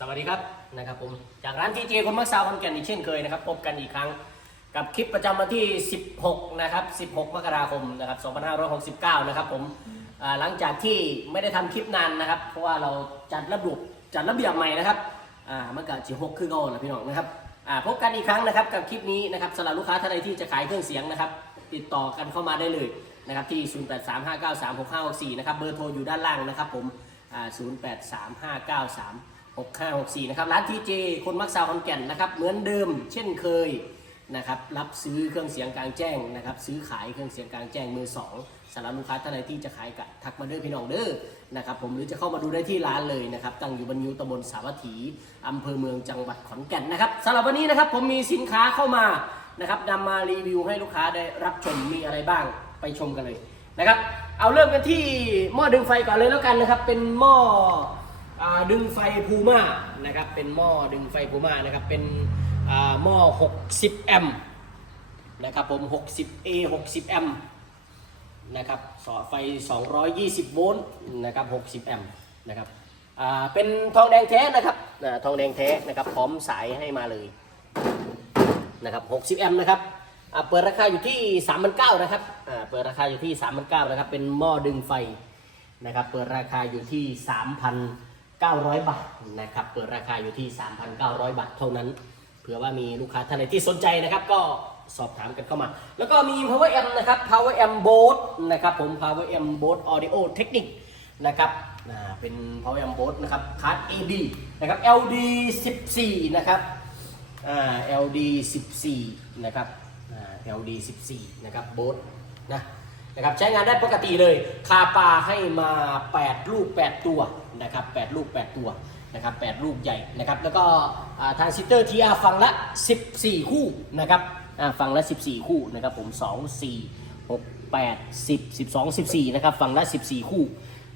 สวัสดีครับนะครับผมจากร้านทีเจคนมักซาวคอนแก่นอีกเช่นเคยนะครับพบกันอีกครั้งกับคลิปประจำวันที่ 16 นะครับ 16 มกราคม นะครับ 2569 นะครับผมหลังจากที่ไม่ได้ทำคลิปนานนะครับ เพราะว่าเราจัดระบบจัดระเบียบใหม่นะครับอ่ามันก็จีหกคือโง่แหละพี่น้องนะครับอ่าพบกันอีกครั้งนะครับกับคลิปนี้นะครับสำหรับลูกค้าท่านใดที่จะขายเครื่องเสียงนะครับ ติดต่อกันเข้ามาได้เลยนะครับที่ 0835936564 นะครับเบอร์โทรอยู่ด้านล่างนะครับผมอ่า083593 6564 นะครับ ร้านทีเจคนมักซาวคอนแก่นนะครับ เหมือนเดิม เช่นเคยนะครับ รับซื้อเครื่องเสียงกลางแจ้งนะครับ ซื้อขายเครื่องเสียงกลางแจ้งมือสองสำหรับลูกค้าท่านใดที่จะขายกะทักมาเด้อพี่น้องเด้อนะครับผมหรือจะเข้ามาดูได้ที่ร้านเลยนะครับ ตั้งอยู่บนยูตำบลสาวัตถีอำเภอเมืองจังหวัดขอนแก่นนะครับสำหรับวันนี้นะครับผมมีสินค้าเข้ามานะครับนำมารีวิวให้ลูกค้าได้รับชมมีอะไรบ้างไปชมกันเลยนะครับ เอาเริ่มกันที่หม้อดึงไฟก่อนเลยแล้วกันนะครับ เป็นหม้อ ดึงไฟพูม่านะครับเป็นหม้อดึงไฟพูม่านะครับเป็นหม้อ 60 แอมป์นะครับผม 60 A 60 แอมป์นะครับสอไฟ 220 โวลต์นะครับ 60 แอมป์นะครับเป็นทองแดงแท้นะครับทองแดงแท้นะครับพร้อมสายให้มาเลยนะครับ 60 แอมป์นะครับเปิดราคาอยู่ที่3,900นะครับเปิดราคาอยู่ที่3,900นะครับเป็นหม้อดึงไฟนะครับเปิดราคาอยู่ที่ 900 บาทนะครับเปิดราคาอยู่ที่ 3,900 บาทเท่านั้น เผื่อว่ามีลูกค้าท่านใดที่สนใจนะครับ ก็สอบถามกันเข้ามา แล้วก็มี Power Amp นะครับ Power Amp Bose นะครับผม Power Amp Bose Audio Technic นะครับอ่าเป็น Power Amp Bose นะครับคาร์ด AB นะครับ LD 14 นะครับอ่า LD 14 นะครับอ่า LD 14 นะครับ Bose นะนะครับใช้งานได้ปกติเลย คาปาให้มา 8 ลูก 8 ตัว นะครับ8ลูก 8 ตัวนะครับ8ลูกใหญ่นะครับแล้วก็ทางซิสเตอร์ทีอาฟังละ 14 คู่นะครับฟังละ 14 คู่นะครับผม 2 4 6 8 10 12 14นะครับฟังละ 14 คู่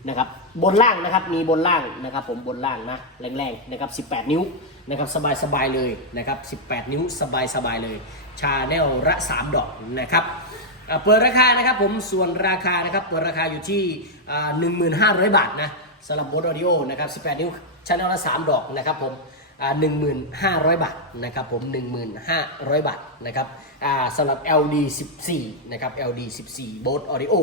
นะครับบนล่างนะครับมีบนล่างนะครับผมบนล่างนะแรงๆนะครับ 18 นิ้วนะครับสบายๆเลยนะครับ 18 นิ้วสบายๆเลย ชาแนลละ 3 ดอกนะครับเปิดราคานะครับผมส่วนราคานะครับเปิดราคาอยู่ที่หนึ่งหมื่นห้าร้อยบาทนะ สำหรับบอสออดิโอนะครับสิบแปดนิ้วชั้นละสามดอกนะครับผมหนึ่าร้อยบาทนะครับผมหนึ่งหมื่นห้าร้อยบาทนะครับอ่าสำหรับ LD 14นะครับ LD 14 b o s Audio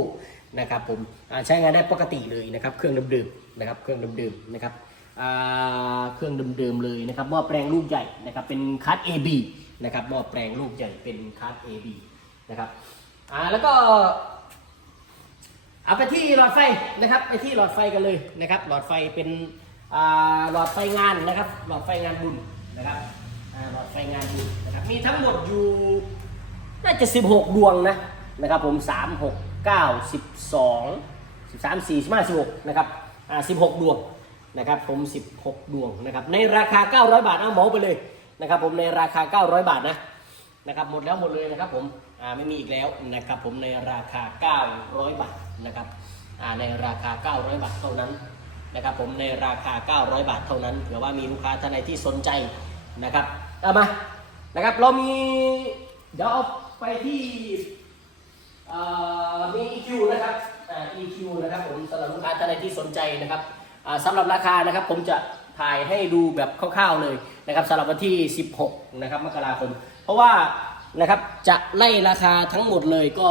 นะครับผมอ่าใช้งานได้ปกติเลยนะครับเครื่องเดิมๆนะครับเครื่องเดิมๆนะครับอ่าเครื่องเดิมๆเลยนะครับหม้อแปลงลูกใหญ่นะครับเป็นคัส AB นะครับหม้อแปลงลูกใหญ่เป็นคัส AB นะครับอ่าแล้วก็ เอาไปที่หลอดไฟนะครับไปที่หลอดไฟกันเลยนะครับ หลอดไฟเป็นหลอดไฟงานนะครับ หลอดไฟงานบุญนะครับหลอดไฟงานบุญนะครับมีทั้งหมดอยู่น่าจะ 16 ดวงนะนะครับผม3 6 9 12 13 4 15 16นะครับอ่า16 ดวงนะครับผม 16 ดวงนะครับในราคา 900 บาทเอาเหมาไปเลยนะครับผมในราคา 900 บาทนะนะครับหมดแล้วหมดเลยนะครับผมอ่าไม่มีอีกแล้วนะครับผมในราคา 900 บาท นะครับในราคา 900 บาทเท่านั้นนะครับผมในราคา 900 บาทเท่านั้นเผื่อว่ามีลูกค้าท่านใดที่สนใจนะครับเอามานะครับเรามีเดี๋ยวเอาไปที่เอ่อมี EQ นะครับอ่า EQ นะครับผมสำหรับลูกค้าท่านใดที่สนใจนะครับอ่าสำหรับราคานะครับผมจะถ่ายให้ดูแบบคร่าวๆเลยนะครับสำหรับวันที่ 16 นะครับมกราคม เพราะว่า นะครับ จะไล่ราคาทั้งหมดเลยก็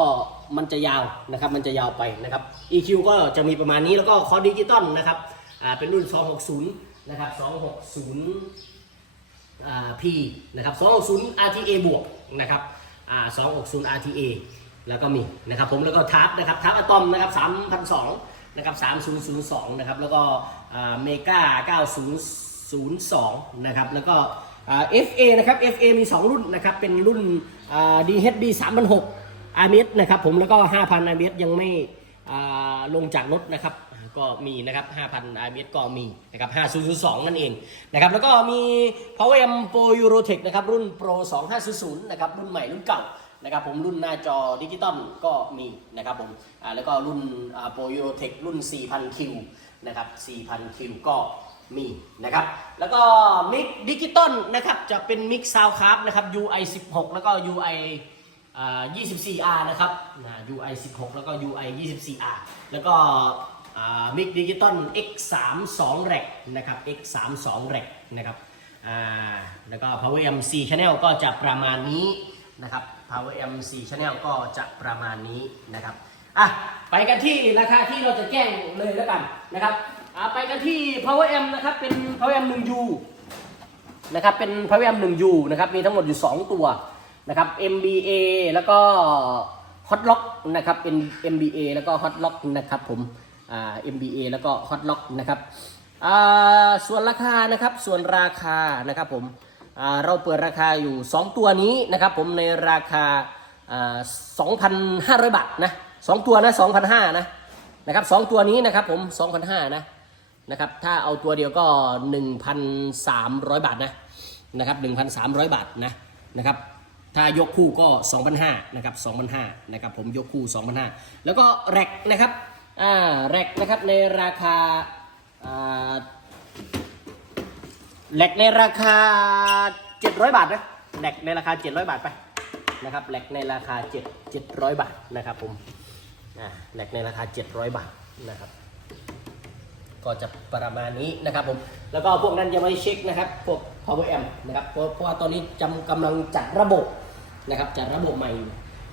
มันจะยาวนะครับ มันจะยาวไปนะครับ EQ ก็จะมีประมาณนี้แล้วก็คอดิจิตอลนะครับอ่าเป็นรุ่น 260 นะครับ 260อ่า P นะครับ 260 RTA บวกนะครับอ่า260 RTA แล้วก็มีนะครับผมแล้วก็ทับนะครับทับอะตอมนะครับ3,002นะครับ3002นะครับแล้วก็เมกา9002นะครับแล้วก็ FA นะครับ FA มี 2 รุ่นนะครับ เป็นรุ่นอ่า DHB 3006 RMS นะครับผมแล้วก็ 5,000 RMS ยังไม่ลงจากรถนะครับก็มีนะครับ 5,000 RMS ก็มีนะครับ 5002 นั่นเองนะครับ แล้วก็มี Power M Pro Eurotech นะครับ รุ่น Pro 2500 นะครับ รุ่นใหม่รุ่นเก่านะครับผมรุ่นหน้าจอดิจิตอลก็มีนะครับผมแล้วก็รุ่นอ่า Pro Eurotech รุ่น 4,000Q นะครับ 4,000Q ก็ มีนะครับ แล้วก็มิกดิจิตอลนะครับ จะเป็นมิกซาวคาร์นะครับ UI 16 แล้วก็ UI อ่า 24R นะครับ UI 16 แล้วก็ UI 24R แล้วก็มิกดิจิตอล X32 Rack นะครับ X32 Rack นะครับแล้วก็ Power M 4 Channel ก็จะประมาณนี้นะครับ Power M 4 Channel ก็จะประมาณนี้นะครับอะไปกันที่ราคาที่เราจะแจ้งเลยแล้วกันนะครับ ไปกันที่ Power M นะครับ เป็น Power M 1U นะครับ เป็น Power M 1U นะครับ มีทั้งหมดอยู่ 2 ตัวนะครับ MBA แล้วก็ Hot Lock นะครับ เป็น MBA แล้วก็ Hot Lock นะครับผมอ่า MBA แล้วก็ Hot Lock นะครับอ่าส่วนราคานะครับ ส่วนราคานะครับผมอ่าเราเปิดราคาอยู่ 2 ตัวนี้นะครับผมในราคาอ่า2,500 บาทนะสองตัวนะ 2,500 นะนะครับสองตัวนี้นะครับผม 2,500 นะ นะครับถ้าเอาตัวเดียวก็ 1,300 บาทนะนะครับ1,300 บาทนะนะครับถ้ายกคู่ก็ 2,500นะครับ2,500นะครับผมยกคู่ 2,500 แล้วก็แร็กนะครับอ่าแร็กนะครับในราคาอ่าแร็กในราคา 700 บาทนะแร็กในราคา 700 บาทไปนะครับแร็กในราคา 7 700 บาทนะครับผมอ่าแร็กในราคา 700 บาทนะครับ ก็จะประมาณนี้นะครับผม แล้วก็พวกนั้นยังไม่เช็คนะครับพวก power amp นะครับเพราะเพราะว่าตอนนี้จำกำลังจัดระบบนะครับจัดระบบใหม่อยู่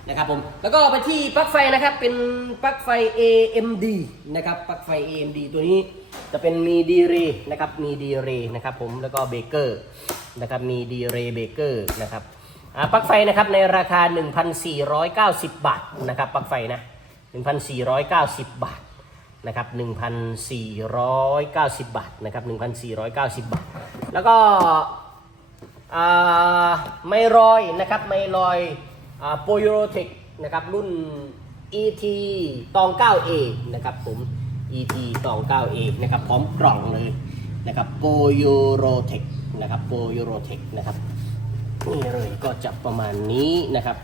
นะครับผมแล้วก็ไปที่ปลั๊กไฟนะครับเป็นปลั๊กไฟ AMD นะครับปลั๊กไฟ AMD ตัวนี้จะเป็นมีดีเรนะครับมีดีเรนะครับผมแล้วก็เบเกอร์นะครับมีดีเรเบเกอร์นะครับปลั๊กไฟนะครับในราคา 1,490 บาทนะครับปลั๊กไฟนะ 1,490 บาท นะครับ1,490 บาทนะครับ1,490 บาท แล้วก็ไมรอยนะครับไมรอยโปโยโรเทคนะครับรุ่น ET ตอง 9A นะครับผม ET ตอง 9A นะครับพร้อมกล่องเลยนะครับโปโยโรเทคนะครับโปโยโรเทคนะครับนี่เลยก็จะประมาณนี้นะครับ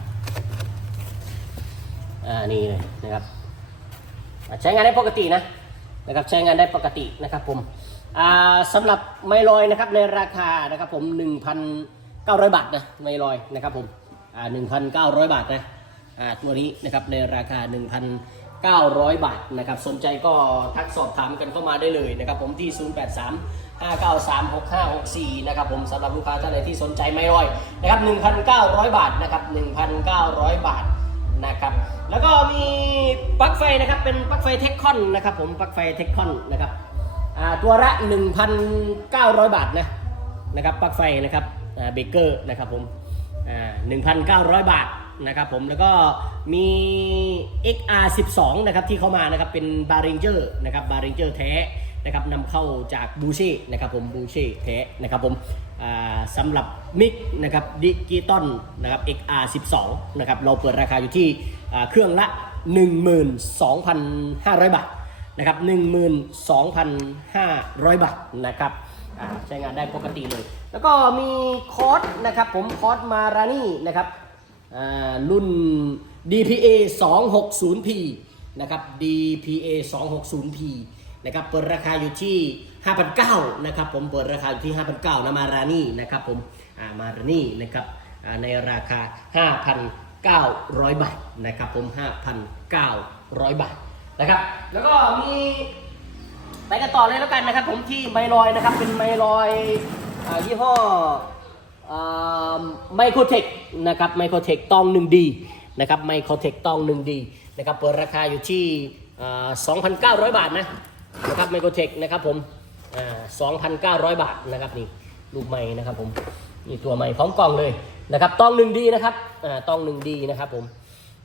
อ่านี่เลยนะครับ ใช้งานได้ปกตินะนะครับใช้งานได้ปกตินะครับผมอ่าสำหรับไมลอยนะครับในราคานะครับผม 1,900 บาทนะไมลอยนะครับผมอ่า1,900 บาทนะตัวนี้นะครับในราคา 1,900 บาทนะครับสนใจก็ทักสอบถามกันเข้ามาได้เลยนะครับผมที่ 083 593 6564 นะครับผมสำหรับลูกค้าท่านใดที่สนใจไมลอยนะครับ 1,900 บาทนะครับ 1,900 บาท นะครับ แล้วก็มีปลั๊กไฟนะครับเป็นปลั๊กไฟเทคคอนนะครับผมปลั๊กไฟเทคคอนนะครับอ่าตัวละ 1,900 บาทนะนะครับปลั๊กไฟนะครับเบเกอร์นะครับผมอ่า1,900 บาทนะครับผมแล้วก็มี XR12 นะครับที่เข้ามานะครับเป็นบาริงเจอร์นะครับบาริงเจอร์แท้นะครับนำเข้าจากบูเช่นะครับผมบูเช่แท้นะครับผม สำหรับมิกนะครับดิจิตอลนะครับ XR12 นะครับเราเปิดราคาอยู่ที่เครื่องละ 12,500 บาทนะครับ12,500 บาทนะครับใช้งานได้ปกติเลย แล้วก็มีคอร์สนะครับผมคอร์สมารานี่นะครับอ่ารุ่น DPA 260P นะครับ DPA 260P นะครับเปิดราคาอยู่ที่ 5,900นะครับผมเปิดราคาอยู่ที่5,900นะมารานี่นะครับผมมารานี่นะครับในราคา 5,900 บาทนะครับผม 5,900 บาทนะครับแล้วก็มีไปกันต่อเลยแล้วกันนะครับผมที่ไมลอยนะครับเป็นไมลอยอยี่ห้อไมโครเทคนะครับไมโครเทคตองหนึ่งดีนะครับไมโครเทคตองหนึ่งดีนะครับเปิดราคาอยู่ที่สองพันเก้าร้อยบาทนะนะครับไมโครเทคนะครับผม สองพันเก้าร้อยบาทนะครับนี่รูปใหม่นะครับผมนี่ตัวใหม่พร้อมกล่องเลยนะครับตองหนึ่งดีนะครับอ่าตองหนึ่งดีนะครับผม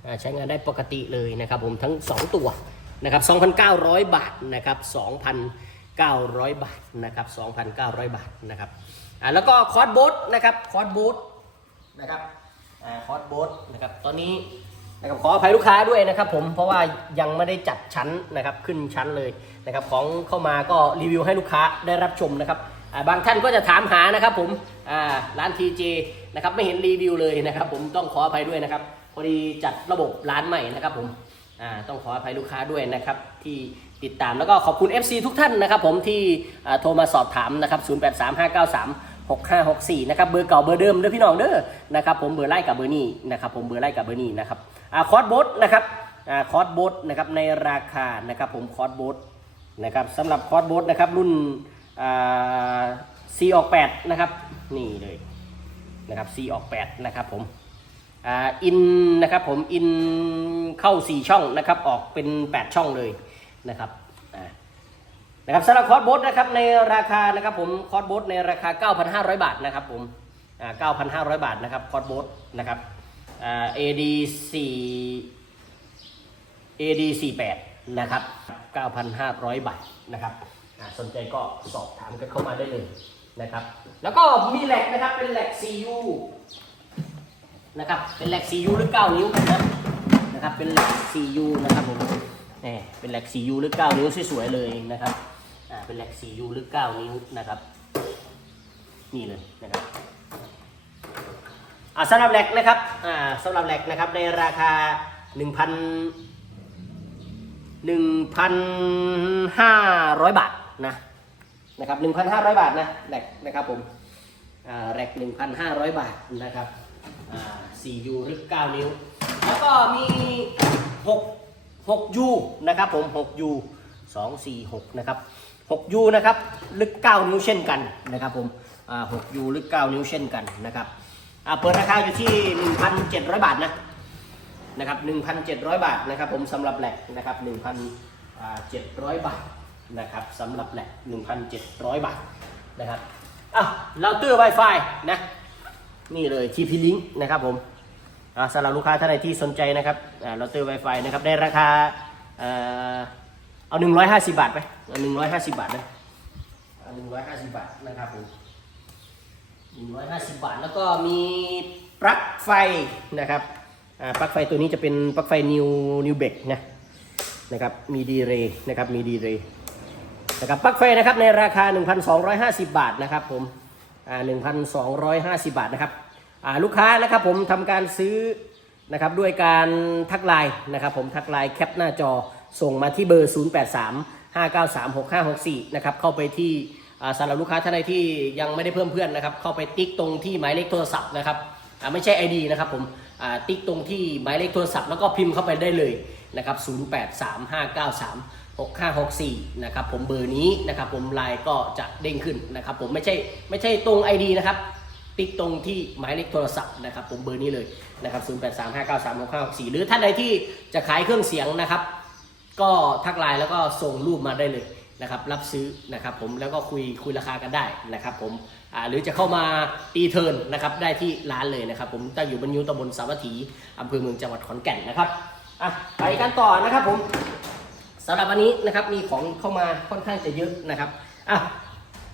อ่าใช้งานได้ปกติเลยนะครับผมทั้ง 2 ตัวนะครับ2,900 บาทนะครับ2,900 บาทนะครับ2,900 บาทนะครับอ่าแล้วก็คอร์สโบทนะครับคอร์สโบทนะครับอ่าคอร์สโบทนะครับตอนนี้ นะครับขออภัยลูกค้าด้วยนะครับผมเพราะว่ายังไม่ได้จัดชั้นนะครับขึ้นชั้นเลยนะครับของเข้ามาก็รีวิวให้ลูกค้าได้รับชมนะครับบางท่านก็จะถามหานะครับผมร้าน TJ นะครับไม่เห็นรีวิวเลยนะครับ ผมต้องขออภัยด้วยนะครับพอดีจัดระบบร้านใหม่นะครับผมต้องขออภัยลูกค้าด้วยนะครับที่ติดตามแล้วก็ขอบคุณ FC ทุกท่านนะครับผมที่โทรมาสอบถามนะครับ 083593 6564นะครับเบอร์เก่าเบอร์เดิมเด้อพี่น้องเด้อนะครับผมเบอร์ไล่กับเบอร์นี้นะครับผมเบอร์ไล่กับเบอร์นี้นะครับอ่าคอร์สโบทนะครับอ่าคอร์สโบทนะครับในราคานะครับผมคอร์สโบทนะครับสำหรับคอร์สโบสนะครับรุ่นซีออก8นะครับนี่เลยนะครับซีออก8นะครับผมอ่าอินนะครับผมอินเข้า 4 ช่องนะครับออกเป็น 8 ช่องเลยนะครับ นะครับสำหรับคอร์สบสนะครับในราคานะครับผมคอร์สบสในราคา 9,500 บาทนะครับผมอ่า9,500 บาทนะครับคอร์สบสนะครับอ่า AD 4 AD 48นะครับ 9,500 บาทนะครับอ่าสนใจก็สอบถามกันเข้ามาได้เลยนะครับ แล้วก็มีแหลกนะครับเป็นแหลก CU นะครับเป็นแหลก CU หรือ 9 นิ้วนะนะครับเป็นแหลก CU นะครับผมแหมเป็นแหลก CU หรือ 9 นิ้วสวยๆเลยนะครับ เป็นแหลก CU หรือ 9 นิ้วนะครับ นี่เลยนะครับอ่าสำหรับแหลกนะครับอ่าสำหรับแหลกนะครับในราคา 1,000 1,500 บาทนะนะครับ1,500 บาทนะแหลกนะครับผมอ่าแหลก1,500 บาทนะครับอ่า 4U หรือ 9 นิ้ว แล้วก็มี 6 6U นะครับผม 6U 2 4 6 นะครับ 6U นะครับลึก 9 นิ้วเช่นกันนะครับผมอ่า 6U ลึก 9 นิ้วเช่นกันนะครับอ่าเปิดราคาอยู่ที่ 1,700 บาทนะนะครับ1,700 บาทนะครับผมสำหรับแหลกนะครับ1,700 บาทนะครับสำหรับแหลก1,700 บาทนะครับอะเราเตอร์ Wi-Fi นะนี่เลย TP Link นะครับผมอะสำหรับลูกค้าท่านใดที่สนใจนะครับอ่าเราเตอร์ Wi-Fi นะครับในราคา เอ่อเอา150บาทไปเอา150บาทนะเอา150บาทนะครับผม150บาท แล้วก็มีปลั๊กไฟนะครับอ่าปลั๊กไฟตัวนี้จะเป็นปลั๊กไฟนิวนิวเบกนะนะครับมีดีเรย์นะครับมีดีเรย์นะครับปลั๊กไฟนะครับในราคา 1,250 บาทนะครับผมอ่า1,250 บาทนะครับอ่าลูกค้านะครับผมทำการซื้อนะครับด้วยการทักไลน์นะครับผมทักไลน์แคปหน้าจอ ส่งมาที่เบอร์ 083 593 6564 นะครับ เข้าไปที่อ่าสำหรับลูกค้าท่านใดที่ยังไม่ได้เพิ่มเพื่อนนะครับ เข้าไปติ๊กตรงที่หมายเลขโทรศัพท์นะครับไม่ใช่ ID นะครับผมติ๊กตรงที่หมายเลขโทรศัพท์แล้วก็พิมพ์เข้าไปได้เลยนะครับ 0835936564 นะครับผมเบอร์นี้นะครับผมไลน์ก็จะเด้งขึ้นนะครับผมไม่ใช่ไม่ใช่ตรง ID นะครับติ๊กตรงที่หมายเลขโทรศัพท์นะครับผมเบอร์นี้เลยนะครับ 0835936564 หรือท่านใดที่จะขายเครื่องเสียงนะครับ ก็ทักไลน์แล้วก็ส่งรูปมาได้เลยนะครับรับซื้อนะครับผมแล้วก็คุยคุยราคากันได้นะครับผมหรือจะเข้ามาตีเทิร์นนะครับได้ที่ร้านเลยนะครับผมตั้งอยู่บนยูตำบลสาวัตถีอำเภอเมืองจังหวัดขอนแก่นนะครับอะไปกันต่อนะครับผมสำหรับวันนี้นะครับมีของเข้ามาค่อนข้างจะเยอะนะครับอะ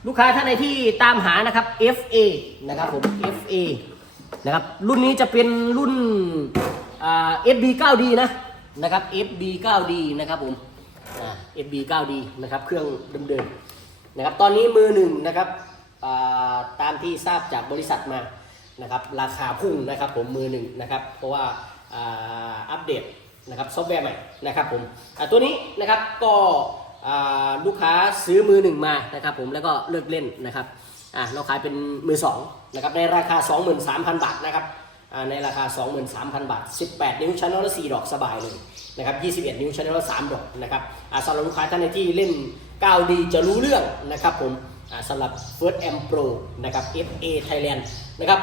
ลูกค้าท่านใดที่ตามหานะครับ FA นะครับผม FA นะครับรุ่นนี้จะเป็นรุ่นอ่า FB 9D นะ นะครับ FB 9D นะครับผม FB 9D นะครับเครื่องเดิมๆนะครับตอนนี้มือหนึ่งนะครับตามที่ทราบจากบริษัทมานะครับราคาพุ่งนะครับผมมือหนึ่งนะครับเพราะว่าอัปเดตนะครับซอฟต์แวร์ใหม่นะครับผมตัวนี้นะครับก็ลูกค้าซื้อมือหนึ่งมานะครับผมแล้วก็เลิกเล่นนะครับเราขายเป็นมือสองนะครับในราคา 23,000 บาทนะครับ ในราคา 23,000 บาท 18 นิ้วชั้นละ 4 ดอกสบายเลยนะครับ 21 นิ้วชั้นละ 3 ดอกนะครับสำหรับลูกค้าท่านใดที่เล่น 9D จะรู้เรื่องนะครับผมสำหรับ First M Pro นะครับ FA Thailand นะครับ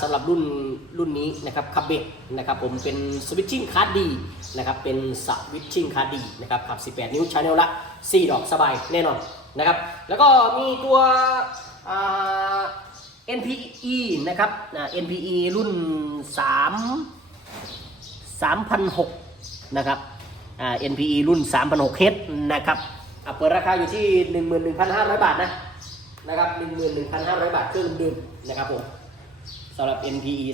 สำหรับรุ่นรุ่นนี้นะครับขับเบรกนะครับผมเป็น Switching Card D นะครับเป็น Switching Card D นะครับขับ 18 นิ้วชั้นละ 4 ดอกสบายแน่นอนนะครับแล้วก็มีตัว NPE นะครับอ่า NPE รุ่น 3 3,006นะครับอ่า NPE รุ่น 3,006 H นะครับอ่าเปิดราคาอยู่ที่ 11,500 บาทนะนะครับ11,500 บาทเครื่องดื่มนะครับผมสำหรับ NPE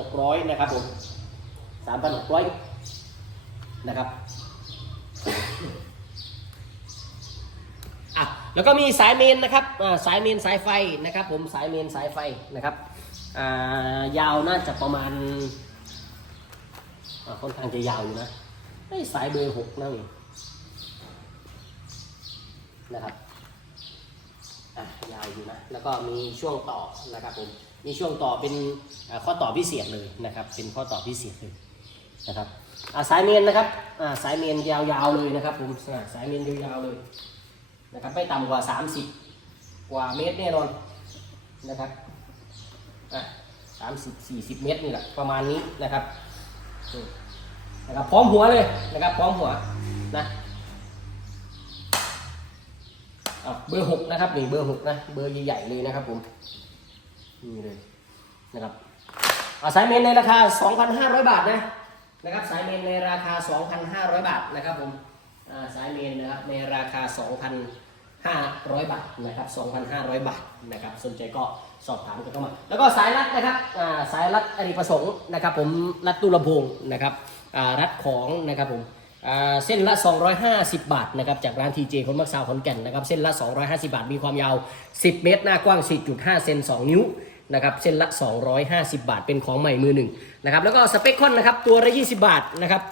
3,600 นะครับผม3,600 นะครับ แล้วก็มีสายเมนนะครับสายเมนสายไฟนะครับ ผมสายเมนสายไฟนะครับยาวน่าจะประมาณค่อนข้างจะยาวอยู่นะไอ้สายเบอร์หกนั่นเองนะครับยาวอยู่นะแล้วก็มีช่วงต่อนะครับผมมีช่วงต่อเป็นข้อต่อพิเศษเลยนะครับ เป็นข้อต่อพิเศษเลยนะครับสายเมนนะครับสายเมนยาวๆเลยนะครับผมสายเมนยาวๆเลย นะครับไม่ต่ำกว่า 30 กว่าเมตรแน่นอนนะครับสามสิบสี่สิบเมตรนี่แหละประมาณนี้นะครับนะครับ พร้อมหัวเลยนะครับ พร้อมหัวนะเบอร์หกนะครับนี่เบอร์หกนะเบอร์ใหญ่ๆเลยนะครับผมนี่เลยนะครับอะสายเมนในราคา 2,500 บาทนะนะครับสายเมนในราคา 2,500 บาทนะครับผม สายเมนนะครับในราคา 2,500 บาทนะครับ 2,500 บาทนะครับสนใจก็สอบถามกันเข้ามา แล้วก็สายรัดนะครับสายรัดอดีประสงค์นะครับผมรัดตู้ลำโพงนะครับรัดของนะครับผมเส้นละ 250 บาทนะครับจากร้านทีเจคนมักซาวขอนแก่นนะครับเส้นละ 250 บาท มีความยาว 10 เมตร หน้ากว้าง 4.5 เซน2 นิ้วนะครับเส้นละ 250 บาทเป็นของใหม่มือหนึ่งนะครับแล้วก็สเปคคอนนะครับตัวละ 20 บาทนะครับ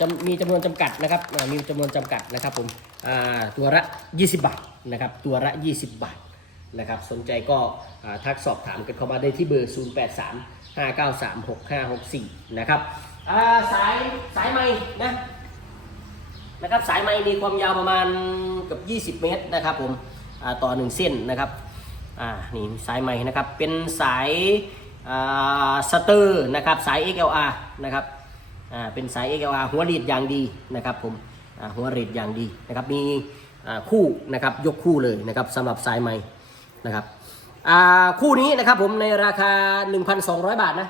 จะมีจำนวนจำกัดนะครับมีจำนวนจำกัดนะครับผมตัวละ 20 บาทนะครับตัวละ 20 บาทนะครับสนใจก็ทักสอบถามกันเข้ามาได้ที่เบอร์ 0 8 3 5 9 3 6 5 6 4 นะครับสายสายไม้นะนะครับสายไม้มีความยาวประมาณเกับ20 เมตรนะครับผมอ่าต่อ 1 เส้นนะครับนี่สายไม้นะครับเป็นสายสเตอร์นะครับสาย XLR นะครับ เป็นสาย XLR หัวรีดอย่างดีนะครับผมหัวรีดอย่างดีนะครับมีคู่นะครับยกคู่เลยนะครับสำหรับสายไม้นะครับคู่นี้นะครับผมในราคา 1,200 บาทนะ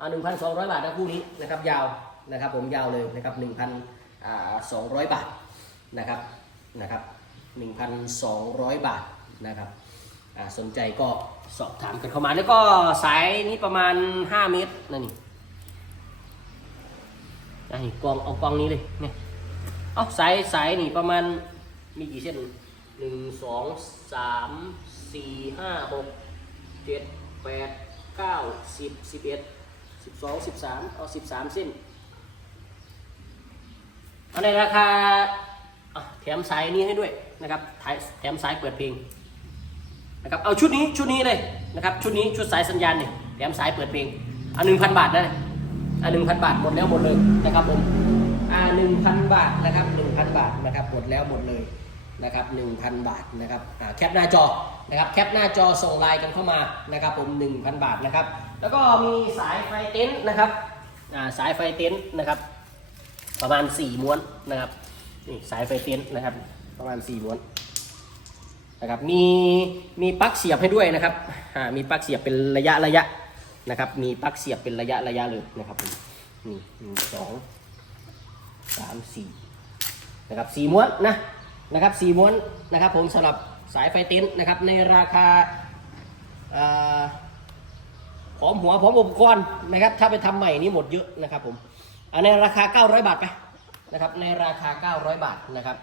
อ่า1,200 บาทนะคู่นี้นะครับยาวนะครับผมยาวเลยนะครับ1,200 บาทนะครับนะครับ1,200 บาทนะครับสนใจก็สอบถามกันเข้ามาแล้วก็สายนี้ประมาณ 5 เมตรนั่นนี่ อะนี่กองเอากองนี้เลยเนี่ยเอาสายสายนี่ประมาณมีกี่เส้นหนึ่งสองสามสี่ห้าหกเจ็ดแปดเก้าสิบสิบเอ็ดสิบสองสิบสามเอาสิบสามเส้นเอาในราคาอะแถมสายนี้ให้ด้วยนะครับถ่ายแถมสายเปิดเพลงนะครับเอาชุดนี้ชุดนี้เลยนะครับชุดนี้ชุดสายสัญญาณเนี่ยแถมสายเปิดเพลงอะหนึ่งพันบาทนะ อะหนึ่งพันบาทหมดแล้วหมดเลยนะครับผมอ่าหนึ่งพันบาทนะครับหนึ่งพันบาทนะครับหมดแล้วหมดเลยนะครับหนึ่งพันบาทนะครับอ่าแคปหน้าจอนะครับแคปหน้าจอส่งไลน์กันเข้ามานะครับผมหนึ่งพันบาทนะครับ แล้วก็มีสายไฟเต็นท์นะครับอ่าสายไฟเต็นท์นะครับ ประมาณสี่ม้วนนะครับนี่สายไฟเต็นท์นะครับ ประมาณสี่ม้วนนะครับมีมีปลั๊กเสียบให้ด้วยนะครับอ่ามีปลั๊กเสียบเป็นระยะระยะ นะครับ มีปลั๊กเสียบเป็นระยะระยะเลยนะครับผมนี่หนึ่งสองสามสี่นะครับสี่ม้วนนะนะครับสี่ม้วนนะครับ ผมสำหรับสายไฟเต็นท์นะครับ ในราคาพร้อมหัวพร้อมอุปกรณ์นะครับ ถ้าไปทำใหม่นี่หมดเยอะนะครับผมในราคา 900 บาทไปนะครับ ในราคา 900 บาทนะครับ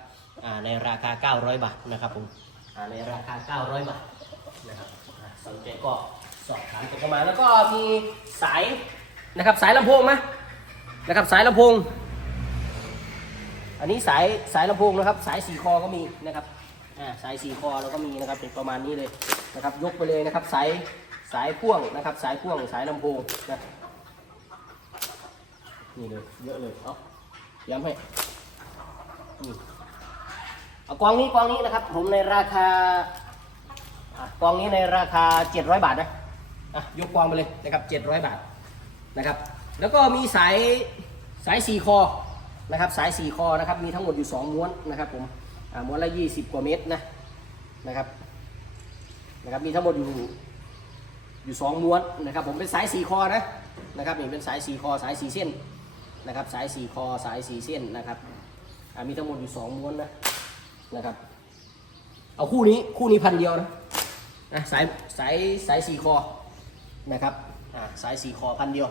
ในราคา 900 บาทนะครับผมในราคา 900 บาทนะครับสนใจก็ อบถามกันเข้ามา แล้วก็มีสายนะครับสายลำโพงไหมนะครับสายลำโพง อันนี้สายสายลำโพงนะครับ สายสี่คอก็มีนะครับอ่าสายสี่คอเราก็มีนะครับเป็นประมาณนี้เลยนะครับ ยกไปเลยนะครับ สายสายพ่วงนะครับ สายพ่วงสายลำโพงนะนี่เลยเยอะเลยเอาย้ำให้เอากองนี้กองนี้นะครับ ผมในราคากองนี้ในราคา 700 บาทนะ อะยกกองไปเลยนะครับ700 บาทนะครับ แล้วก็มีสายสายสีคอนะครับ สายสี่คอนะครับ มีทั้งหมดอยู่ 2 ม้วนนะครับผมอ่าม้วนละ 20 กว่าเมตรนะนะครับนะครับ มีทั้งหมดอยู่อยู่ 2 ม้วนนะครับ ผมเป็นสายสี่คอนะนะครับนี่เป็นสายสี่คอสายสี่เส้นนะครับ สายสี่คอสายสี่เส้นนะครับอ่ามีทั้งหมดอยู่ 2 ม้วนนะนะครับ เอาคู่นี้คู่นี้พันเดียวนะนะสายสายสายสี่คอ นะครับสายสีคอพันเดียว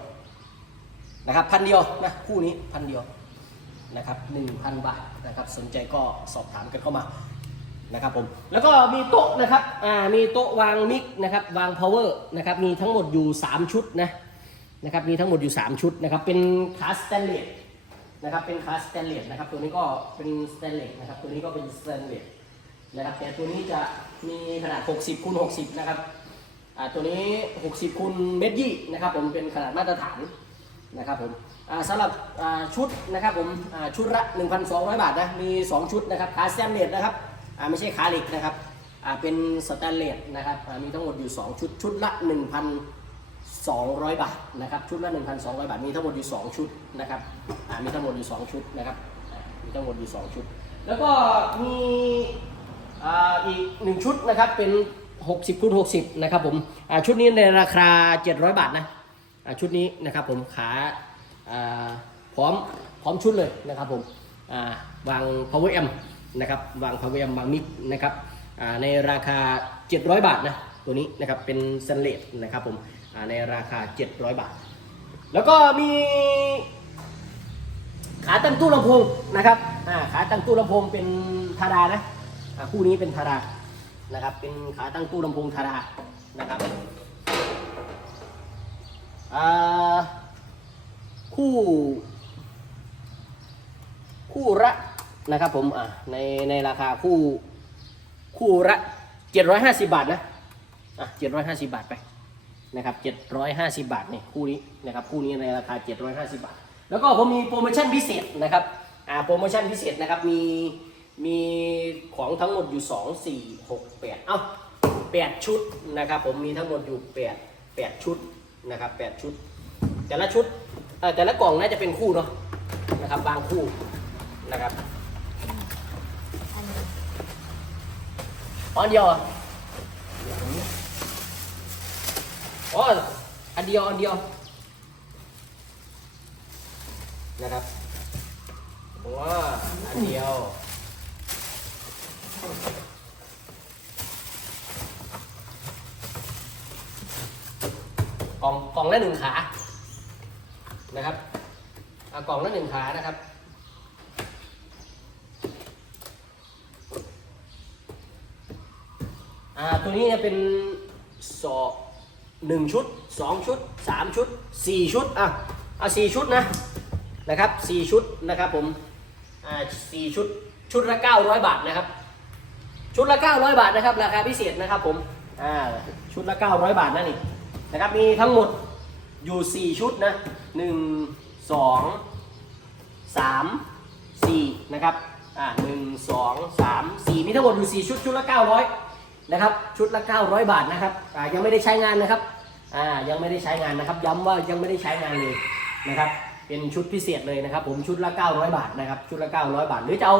นะครับพันเดียวนะคู่นี้พันเดียวนะครับ1,000บาทนะครับสนใจก็สอบถามกันเข้ามานะครับผมแล้วก็มีโต๊ะนะครับอ่ามีโต๊ะวางมิกนะครับวาง power นะครับมีทั้งหมดอยู่ 3 ชุดนะนะครับมีทั้งหมดอยู่ 3 ชุดนะครับเป็นคาสแตนเลสนะครับเป็นคาสแตนเลสนะครับตัวนี้ก็เป็นสแตนเลสนะครับตัวนี้ก็เป็นสแตนเลสนะครับแต่ตัวนี้จะมีขนาด 60คูณ60 นะครับ อ่าตัวนี้ 60คูณเมตรยี่นะครับผมเป็นขนาดมาตรฐานนะครับผมสำหรับชุดนะครับผมชุดละ 1,200 บาทนะมี 2 ชุดนะครับขาสแตนเลสนะครับไม่ใช่ขาเหล็กนะครับเป็นสแตนเลสนะครับมีทั้งหมดอยู่ 2 ชุดชุดละ 1,200 บาทนะครับชุดละ 1,200 บาทมีทั้งหมดอยู่ 2 ชุดนะครับมีทั้งหมดอยู่ 2 ชุดนะครับมีทั้งหมดอยู่ 2 ชุด แล้วก็มีอ่าอีก 1 ชุดนะครับเป็น 60คูณ60 นะครับผมชุดนี้ในราคา 700 บาทนะชุดนี้นะครับผมขาพร้อมพร้อมชุดเลยนะครับผมอ่าวาง power amp นะครับวาง power amp วางมิกนะครับในราคา 700 บาทนะตัวนี้นะครับเป็นสแตนเลสนะครับผมในราคา 700 บาท แล้วก็มีขาตั้งตู้ลำโพงนะครับขาตั้งตู้ลำโพงเป็นธาดานะคู่นี้เป็นธาดา นะครับ เป็นขาตั้งตู้ลำโพงธาดานะครับคู่ คู่ละนะครับผมอ่าในในราคาคู่คู่ละ750บาทนะอะ750บาทไปนะครับ750บาทเนี่ยคู่นี้นะครับคู่นี้ในราคา750บาท แล้วก็ผมมีโปรโมชั่นพิเศษนะครับอ่าโปรโมชั่นพิเศษนะครับมี มีของทั้งหมดอยู่ 2 4 6 8 เอ้า 8 ชุดนะครับผมมีทั้งหมดอยู่ 8 8 ชุดนะครับ8ชุด แต่ละชุดแต่ละกล่องน่าจะเป็นคู่เนาะนะครับบางคู่นะครับอันเดียวออ๋ออันเดียวอันเดียวนะครับว้าอันเดียว กล่องกล่องละหนึ่งขานะครับอะกล่องละหนึ่งขานะครับอ่าตัวนี้เนี่ยเป็นสอหนึ่งชุดสองชุดสามชุดสี่ชุดอะอะสี่ชุดนะนะครับสี่ชุดนะครับผมอ่าสี่ชุดชุดละเก้าร้อยบาทนะครับ ชุดละเก้าร้อยบาทนะครับ ราคาพิเศษนะครับผมอ่าชุดละเก้าร้อยบาทนะนี่นะครับมีทั้งหมดอยู่สี่ชุดนะหนึ่งสองสามสี่นะครับอ่าหนึ่งสองสามสี่มีทั้งหมดอยู่สี่ชุดชุดละเก้าร้อยนะครับชุดละ 900 บาทนะครับอ่ายังไม่ได้ใช้งานนะครับอ่ายังไม่ได้ใช้งานนะครับ ย้ำว่ายังไม่ได้ใช้งานเลยนะครับเป็นชุดพิเศษเลยนะครับ ผมชุดละ 900 บาทนะครับชุดละ 900 บาท หรือจะเอา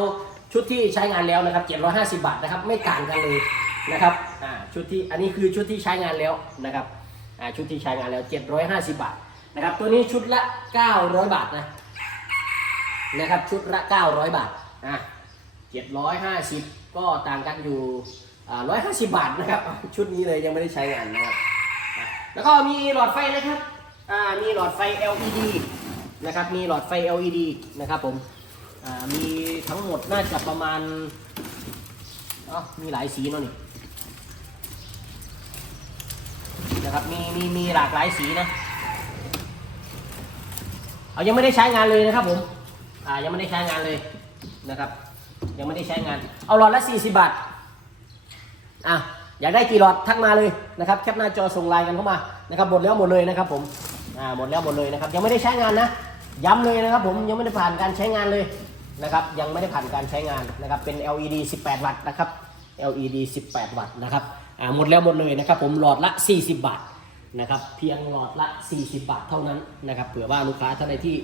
ชุดที่ใช้งานแล้วนะครับ750 บาทนะครับไม่ต่างกันเลยนะครับอ่าชุดที่อันนี้คือชุดที่ใช้งานแล้วนะครับอ่าชุดที่ใช้งานแล้ว 750 บาทนะครับตัวนี้ชุดละ 900 บาทนะนะครับชุดละ 900 บาทอะ750 ก็ต่างกันอยู่ร้อยห้าสิบบาทนะครับชุดนี้เลยยังไม่ได้ใช้งานนะครับแล้วก็มีหลอดไฟนะครับอ่ามีหลอดไฟ LED นะครับมีหลอดไฟ LED นะครับผม มีทั้งหมดน่าจะประมาณอ๋อมีหลายสีเนาะนี่นะครับมีมีมีหลากหลายสีนะเอายังไม่ได้ใช้งานเลยนะครับผมอ่ายังไม่ได้ใช้งานเลยนะครับ ยังไม่ได้ใช้งาน เอาหลอดละ40บาทอะอยากได้กี่หลอดทักมาเลยนะครับแคปหน้าจอส่งไลน์กันเข้ามานะครับหมดแล้วหมดเลยนะครับผมอ่าหมดแล้วหมดเลยนะครับ ยังไม่ได้ใช้งานนะย้ำเลยนะครับผมยังไม่ได้ผ่านการใช้งานเลย นะครับยังไม่ได้ผ่านการใช้งานนะครับเป็น LED 18 วัตต์นะครับ LED 18 วัตต์นะครับหมดแล้วหมดเลยนะครับผมหลอดละ 40 บาทนะครับเพียงหลอดละ 40 บาทเท่านั้นนะครับเผื่อว่าลูกค้าท่านใดที่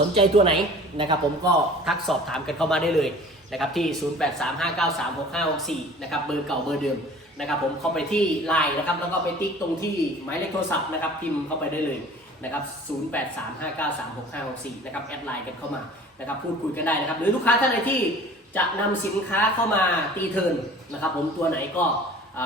สนใจตัวไหนนะครับผมก็ทักสอบถามกันเข้ามาได้เลยนะครับที่ 0835936564นะครับเบอร์เก่าเบอร์เดิมนะครับผมเข้าไปที่ไลน์นะครับแล้วก็ไปติ๊กตรงที่หมายเลขโทรศัพท์นะครับพิมพ์เข้าไปได้เลยนะครับ0835936564นะครับแอดไลน์กันเข้ามา นะครับพูดคุยกันได้นะครับ หรือลูกค้าท่านใดที่จะนำสินค้าเข้ามาตีเทิร์นนะครับ ผมตัวไหนก็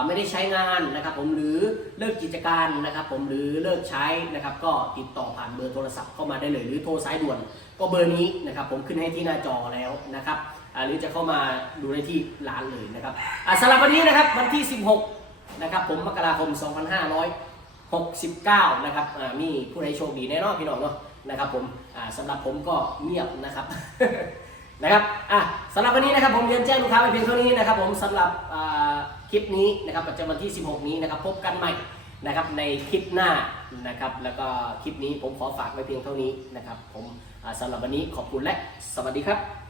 ไม่ได้ใช้งานนะครับผมหรือเลิกกิจการนะครับ ผมหรือเลิกใช้นะครับ ก็ติดต่อผ่านเบอร์โทรศัพท์เข้ามาได้เลย หรือโทรสายด่วนก็เบอร์นี้นะครับ ผมขึ้นให้ที่หน้าจอแล้วนะครับหรือจะเข้ามาดูได้ที่ร้านเลยนะครับสำหรับวันนี้นะครับวันที่ 16 นะครับ ผมมกราคม 2569 นะครับมีผู้ใดโชคดีแน่นอนพี่น้องเนาะนะครับผม สำหรับผมก็เงียบนะครับนะครับอะสำหรับวันนี้นะครับผมเรียนแจ้งลูกค้าไปเพียงเท่านี้นะครับผมสำหรับคลิปนี้นะครับประจำวันที่ 16 นี้นะครับพบกันใหม่นะครับในคลิปหน้านะครับแล้วก็คลิปนี้ผมขอฝากไว้เพียงเท่านี้นะครับผมสำหรับวันนี้ขอบคุณและสวัสดีครับ